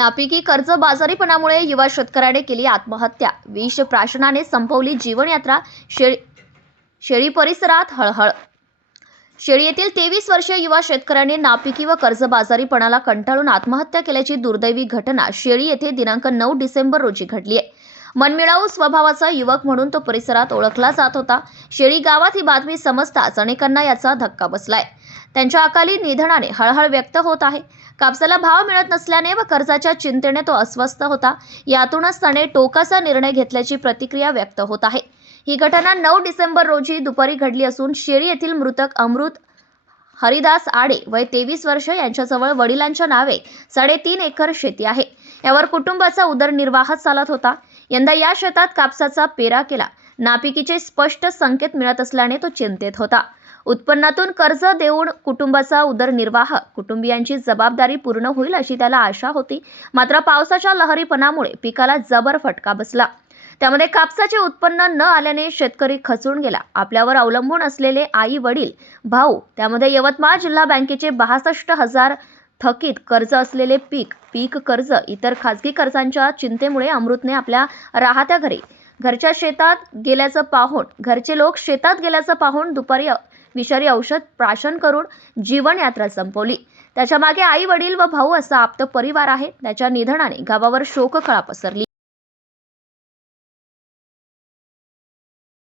नापिकी कर्ज बाजारीपणामुळे युवा शेतकऱ्याने केली आत्महत्या. विष प्राशनाने संपवली जीवनयात्रा. शेळी शेळी परिसरात हळहळ. शेळी येथील तेवीस वर्षीय युवा शेतकऱ्याने नापिकी व कर्जबाजारीपणाला कंटाळून आत्महत्या केल्याची दुर्दैवी घटना शेळी येथे दिनांक नऊ डिसेंबर रोजी घडली आहे. मनमिळावू स्वभावाचा युवक म्हणून तो परिसरात ओळखला जात होता. शेळी गावात ही बातमी समजताच अनेकांना याचा धक्का बसलाय. त्यांच्या अकाली निधनाने हळहळ व्यक्त होत आहे. कापसाला भाव मिळत नसल्याने व कर्जाच्या चिंतेने तो अस्वस्थ होता. यातूनच त्याने टोकाचा निर्णय घेतल्याची प्रतिक्रिया व्यक्त होत आहे. ही घटना नऊ डिसेंबर रोजी दुपारी घडली असून शेळी येथील मृतक अमृत हरिदास आडे वय तेवीस वर्ष यांच्याजवळ वडिलांच्या नावे साडेतीन एकर शेती आहे. यावर कुटुंबाचा उदरनिर्वाह चालत होता. यंदा या शेतात कापसाचा पेरा केला. नापिकीचे स्पष्ट संकेत मिळत असल्याने तो चिंतेत होता. उत्पन्नातून कर्ज देऊन कुटुंबाचा उदरनिर्वाह कुटुंबियांची जबाबदारी पूर्ण होईल अशी त्याला आशा होती. मात्र पावसाच्या लहरीपणामुळे पिकाला जबर फटका बसला. त्यामध्ये कापसाचे उत्पन्न न आल्याने शेतकरी खचून गेला. आपल्यावर अवलंबून असलेले आई वडील भाऊ त्यामध्ये यवतमाळ जिल्हा बँकेचे बासष्ट हजार थकीत कर्ज असलेले पीक पीक कर्ज इतर खाजगी कर्जांच्या चिंतेमुळे अमृतने आपल्या राहत्या घरी. घरच्या शेतात गेल्याचं पाहून घरचे लोक शेतात गेल्याचं पाहून दुपारी विषारी औषध प्राशन करून जीवनयात्रा संपवली. त्याच्यामागे आई वडील व भाऊ असा आप्त परिवार आहे. त्याच्या निधनाने गावावर शोककळा पसरली.